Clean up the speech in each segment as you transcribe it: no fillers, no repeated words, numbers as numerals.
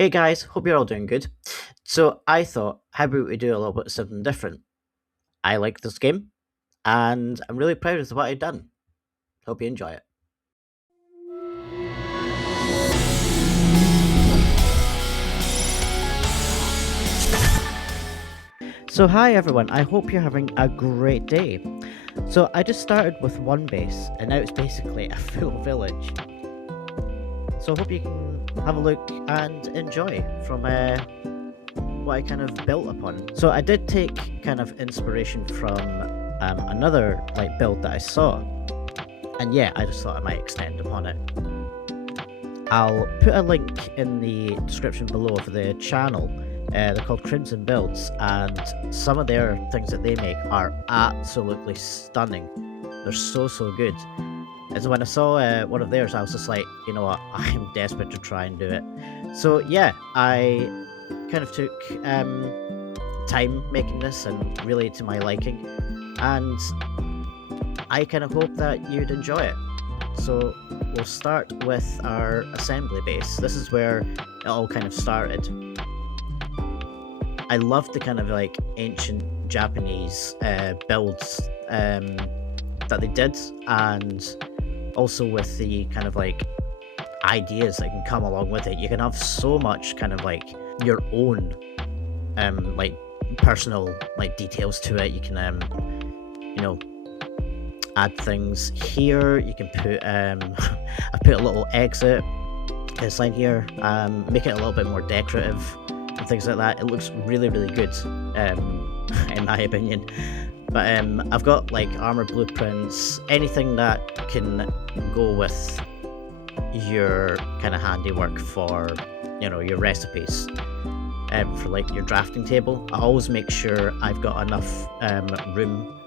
Hey guys, hope you're all doing good. So I thought, how about we do a little bit of something different? I like this game, and I'm really proud of what I've done. Hope you enjoy it. So hi everyone, I hope you're having a great day. So I just started with one base, and now it's basically a full village. So I hope you can have a look and enjoy from what I kind of built upon. So I did take kind of inspiration from another build that I saw, and yeah, I just thought I might extend upon it. I'll put a link in the description below for the channel. They're called Crimson Builds, and some of their things that they make are absolutely stunning. They're so good. And so when I saw one of theirs, I was just like, you know what, I'm desperate to try and do it. So yeah, I kind of took time making this and really to my liking, and I kind of hope that you'd enjoy it. So we'll start with our assembly base. This is where it all kind of started. I love the kind of like ancient Japanese builds that they did, and also with the kind of like ideas that can come along with it. You can have so much kind of like your own like personal like details to it. You can you know add things here. You can put I put a little exit sign here, make it a little bit more decorative and things like that. It looks really good, in my opinion. But I've got like armor blueprints, anything that can go with your kind of handiwork for, you know, your recipes. For like your drafting table, I always make sure I've got enough room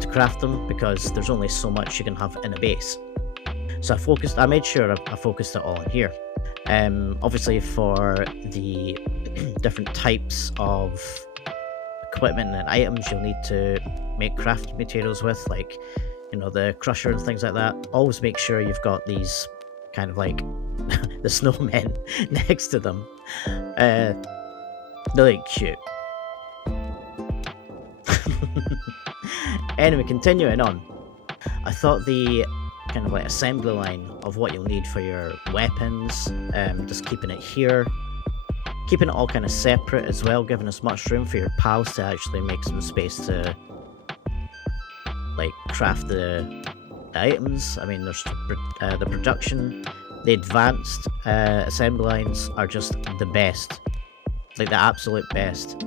to craft them, because there's only so much you can have in a base. So I made sure I focused it all in here. Obviously for the different types of equipment and items you'll need to make crafting materials with, like, you know, the crusher and things like that. Always make sure you've got these kind of like the snowmen next to them. They're like cute. Anyway, continuing on, I thought the kind of like assembly line of what you'll need for your weapons, just keeping it here, keeping it all kind of separate as well, giving us much room for your pals to actually make some space to like craft the items. I mean, there's the production, the advanced assembly lines are just the best, like the absolute best.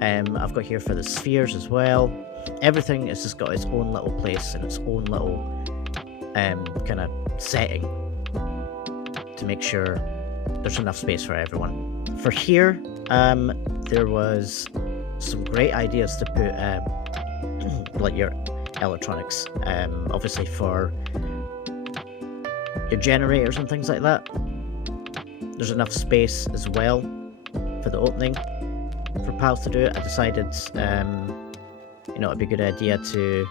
I've got here for the spheres as well. Everything has just got its own little place and its own little kind of setting to make sure there's enough space for everyone. For here, there was some great ideas to put like your electronics, obviously for your generators and things like that. There's enough space as well for the opening for pals to do it. I decided you know, it'd be a good idea to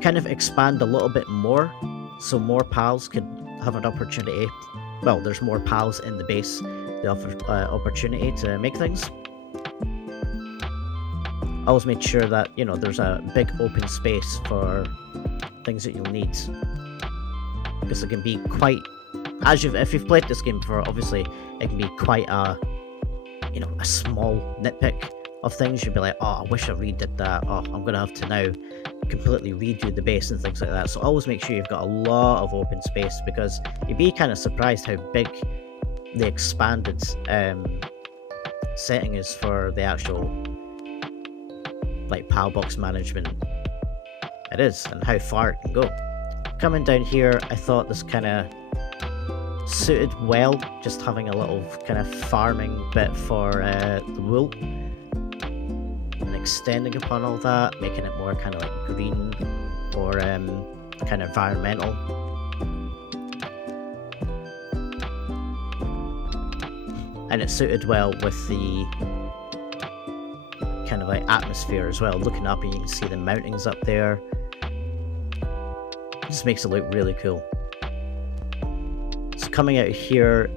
kind of expand a little bit more, so more pals could have an opportunity. Well, there's more pals in the base, they offer opportunity to make things. Always make sure that, you know, there's a big open space for things that you'll need, because it can be quite, if you've played this game before, obviously it can be quite a, you know, a small nitpick of things. You'd be like, oh, I wish I redid that, oh, I'm gonna have to now completely redo the base and things like that. So always make sure you've got a lot of open space, because you'd be kind of surprised how big the expanded setting is for the actual like PAL box management it is, and how far it can go. Coming down here, I thought this kind of suited well, just having a little kind of farming bit for the wool, and extending upon all that, making it more kind of like green or kind of environmental. And it suited well with the kind of like atmosphere as well. Looking up and you can see the mountains up there. It just makes it look really cool. So coming out here,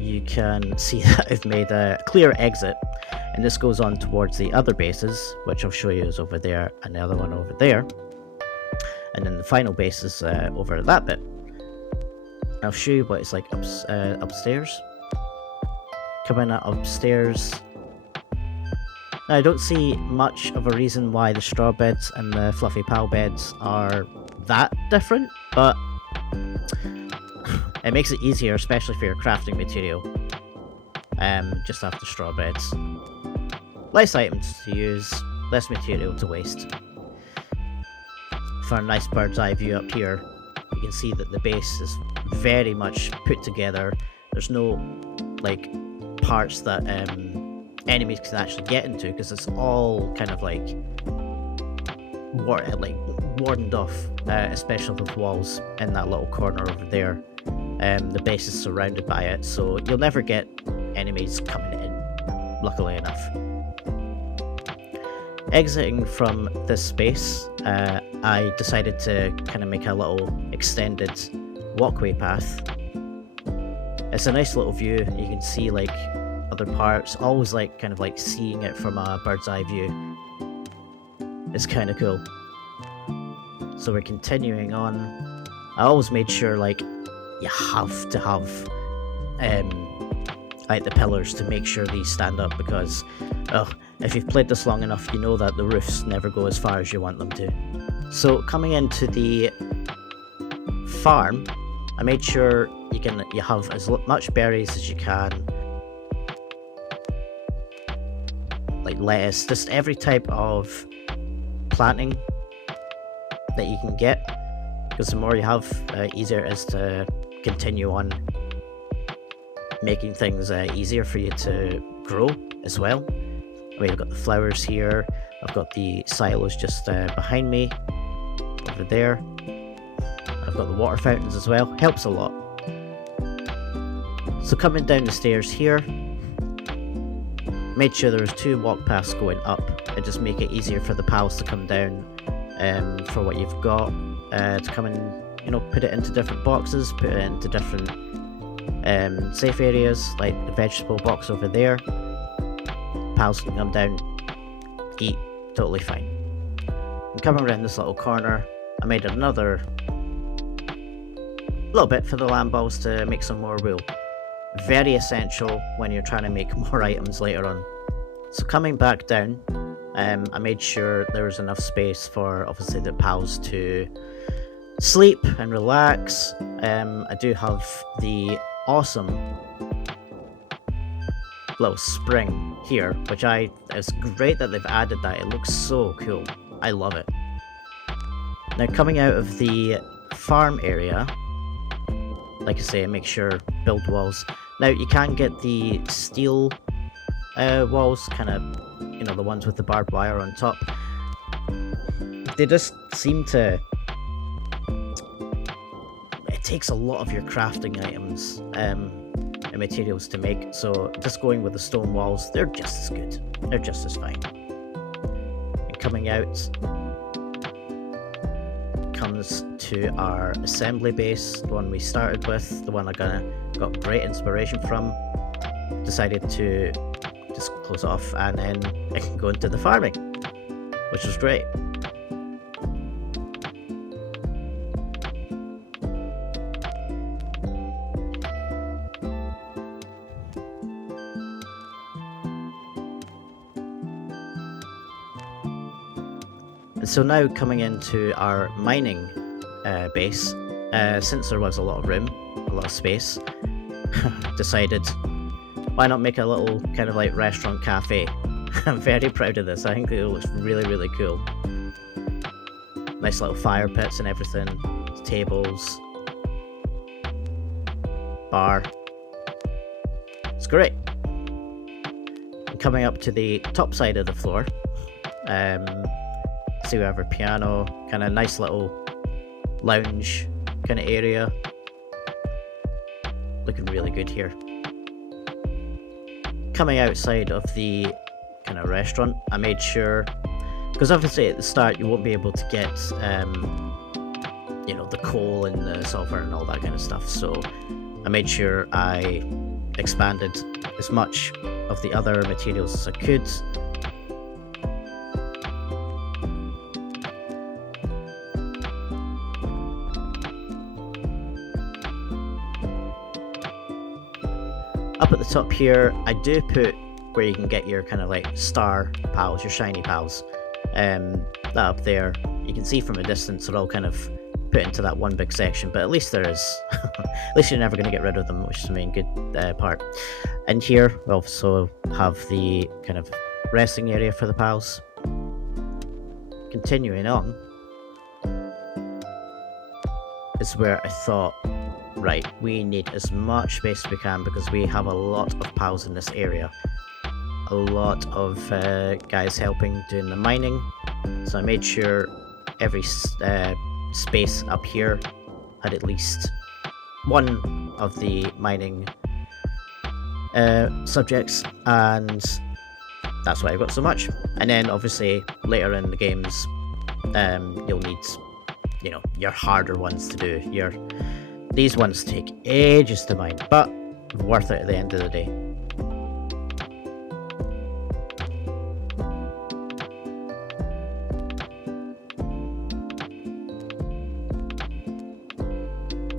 you can see that I've made a clear exit, and this goes on towards the other bases, which I'll show you is over there, and the other one over there, and then the final base is over at that bit. I'll show you what it's like upstairs. Coming up upstairs, now I don't see much of a reason why the straw beds and the fluffy pal beds are that different, but it makes it easier, especially for your crafting material. Just after straw beds. Less items to use, less material to waste. For a nice bird's eye view up here, you can see that the base is very much put together. There's no like parts that enemies can actually get into, because it's all kind of like wardened off, especially with walls in that little corner over there. The base is surrounded by it, so you'll never get enemies coming in, luckily enough. Exiting from this space, I decided to kind of make a little extended walkway path. It's a nice little view. You can see like other parts, always like kind of like seeing it from a bird's eye view. It's kind of cool. So we're continuing on. I always made sure like you have to have like the pillars to make sure these stand up, because if you've played this long enough, you know that the roofs never go as far as you want them to. So coming into the farm, I made sure you have as much berries as you can, like lettuce, just every type of planting that you can get, because the more you have, easier it is to continue on making things easier for you to grow as well. I mean, I've got the flowers here, I've got the silos just behind me over there, I've got the water fountains as well. Helps a lot. So coming down the stairs here, made sure there was 2 walk paths going up, and just make it easier for the pals to come down for what you've got, to come and, you know, put it into different boxes, put it into different safe areas, like the vegetable box over there. Pals can come down, eat, totally fine. And coming around this little corner, I made another little bit for the lamb balls to make some more wool. Very essential when you're trying to make more items later on. So coming back down, I made sure there was enough space for obviously the pals to sleep and relax. I do have the awesome little spring here, which it's great that they've added that. It looks so cool. I love it. Now coming out of the farm area, like I say, make sure build walls. Now you can get the steel walls, kind of, you know, the ones with the barbed wire on top. They just seem to, it takes a lot of your crafting items and materials to make, so just going with the stone walls, they're just as good, they're just as fine. And coming out comes to our assembly base, the one we started with, the one I got great inspiration from. Decided to just close off, and then I can go into the farming, which was great. And so now coming into our mining base, since there was a lot of room, a lot of space, decided why not make a little kind of like restaurant cafe. I'm very proud of this. I think it looks really, really cool. Nice little fire pits and everything, tables, bar. It's great. And coming up to the top side of the floor, see we have our piano, kind of nice little lounge kind of area. Looking really good here. Coming outside of the kind of restaurant, I made sure, because obviously at the start you won't be able to get you know, the coal and the sulfur and all that kind of stuff, so I made sure I expanded as much of the other materials as I could. Up at the top here, I do put where you can get your kind of like star pals, your shiny pals. That up there, you can see from a distance they're all kind of put into that one big section, but at least there is. At least you're never going to get rid of them, which is the main good part. And here we also have the kind of resting area for the pals. Continuing on is where I thought, right, we need as much space as we can because we have a lot of pals in this area. A lot of guys helping doing the mining. So I made sure every space up here had at least one of the mining subjects, and that's why I've got so much. And then obviously later in the games, you'll need, you know, your harder ones to do. These ones take ages to mine, but worth it at the end of the day.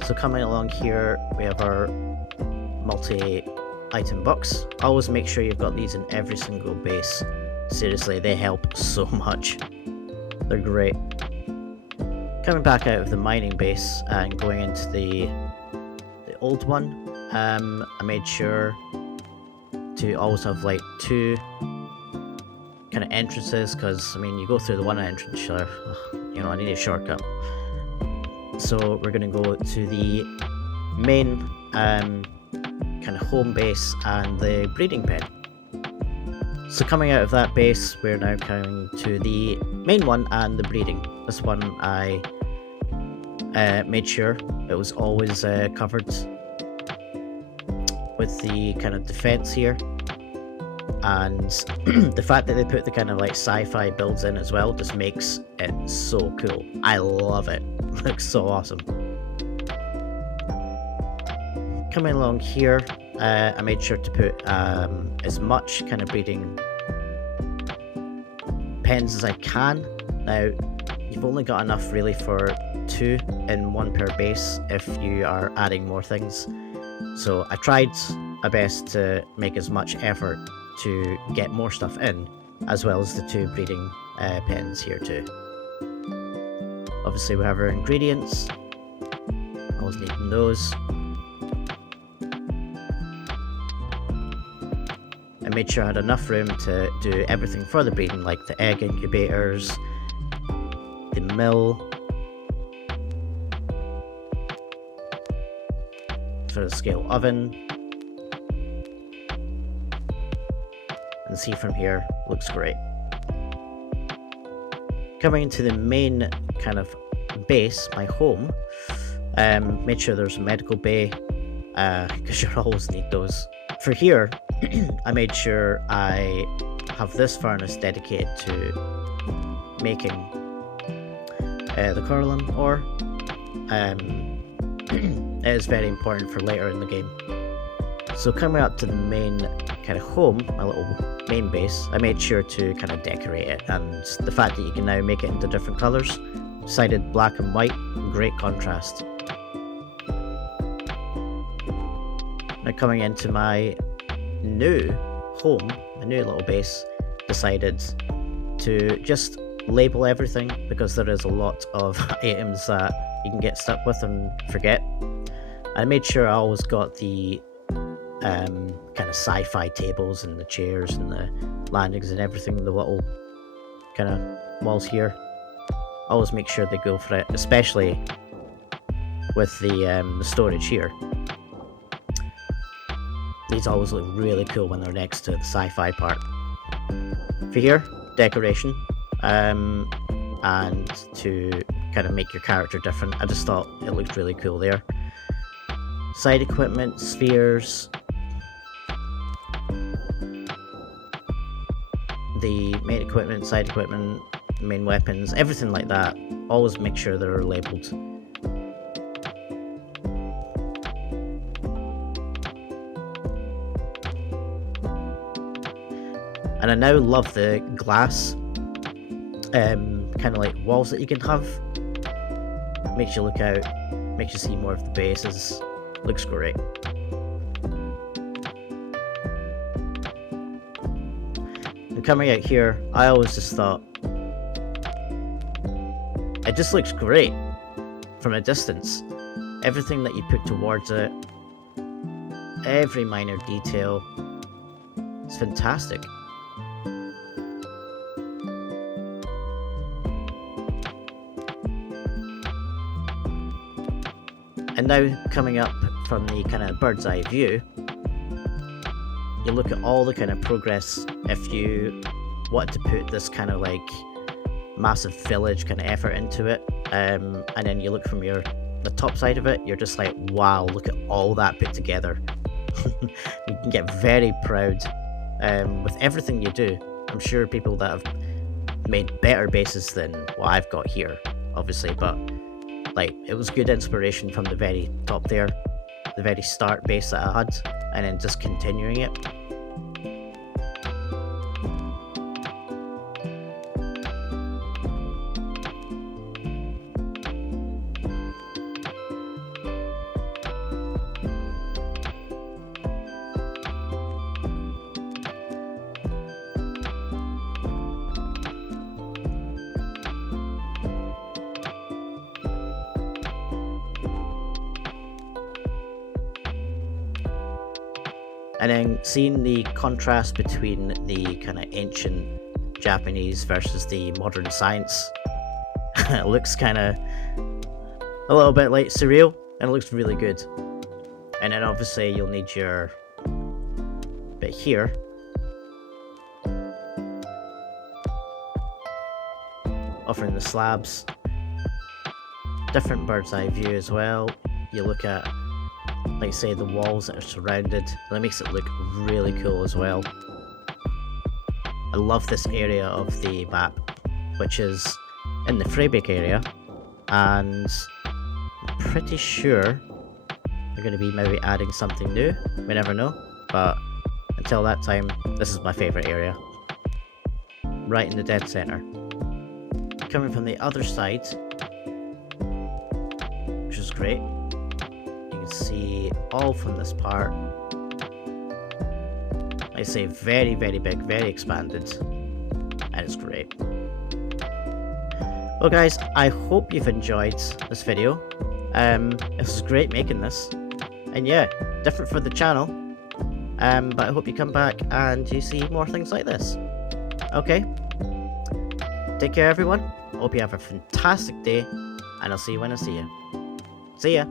So coming along here, we have our multi-item box. Always make sure you've got these in every single base. Seriously, they help so much. They're great. Coming back out of the mining base and going into the old one, I made sure to always have like two kind of entrances, because I mean, you go through the one entrance, sure, you know, I need a shortcut. So we're going to go to the main kind of home base and the breeding pen. So coming out of that base, we're now coming to the main one and the breeding. This one I made sure it was always covered with the kind of defense here. And the fact that they put the kind of like sci-fi builds in as well just makes it so cool. I love it. It looks so awesome. Coming along here, I made sure to put as much kind of breeding pens as I can. Now, you've only got enough really for 2 in one per base if you are adding more things. So I tried my best to make as much effort to get more stuff in, as well as the 2 breeding pens here too. Obviously we have our ingredients, always needing those. I made sure I had enough room to do everything for the breeding, like the egg incubators, the mill, for the scale oven. And see from here, looks great. Coming into the main kind of base, my home, made sure there's a medical bay, because you'll always need those. For here, I made sure I have this furnace dedicated to making the coralline ore. It is very important for later in the game. So coming up to the main kind of home, my little main base, I made sure to kind of decorate it, and the fact that you can now make it into different colours, decided black and white, great contrast. Now coming into my new home, my new little base, decided to just label everything, because there is a lot of items that you can get stuck with and forget. I made sure I always got the kind of sci-fi tables and the chairs and the landings and everything, the little kind of walls here. Always make sure they go for it, especially with the storage here. These always look really cool when they're next to the sci-fi part. For here, decoration, and to kind of make your character different. I just thought it looked really cool there. Side equipment, spheres, the main equipment, side equipment, main weapons, everything like that. Always make sure they're labelled. And I now love the glass kind of like walls that you can have. Makes you look out, makes you see more of the bases. Looks great. And coming out here, I always just thought it just looks great from a distance. Everything that you put towards it, every minor detail, it's fantastic. And now coming up from the kind of bird's eye view, you look at all the kind of progress if you want to put this kind of like massive village kind of effort into it, and then you look from the top side of it, you're just like, wow, look at all that put together. You can get very proud with everything you do. I'm sure people that have made better bases than what I've got here, obviously, but like, it was good inspiration from the very top there, the very start base that I had, and then just continuing it. And then seeing the contrast between the kind of ancient Japanese versus the modern science, it looks kind of a little bit like surreal, and it looks really good. And then obviously you'll need your bit here. Offering the slabs. Different bird's eye view as well. You look at, like say, the walls that are surrounded, and it makes it look really cool as well. I love this area of the map, which is in the Freybeck area, and I'm pretty sure they're going to be maybe adding something new. We never know, but until that time, this is my favourite area. Right in the dead centre. Coming from the other side, which is great. See all from this part. I say very, very big, very expanded, and it's great. Well guys, I hope you've enjoyed this video. It was great making this, and yeah, different for the channel, but I hope you come back and you see more things like this. Okay, take care everyone, hope you have a fantastic day, and I'll see you when I see you. See ya!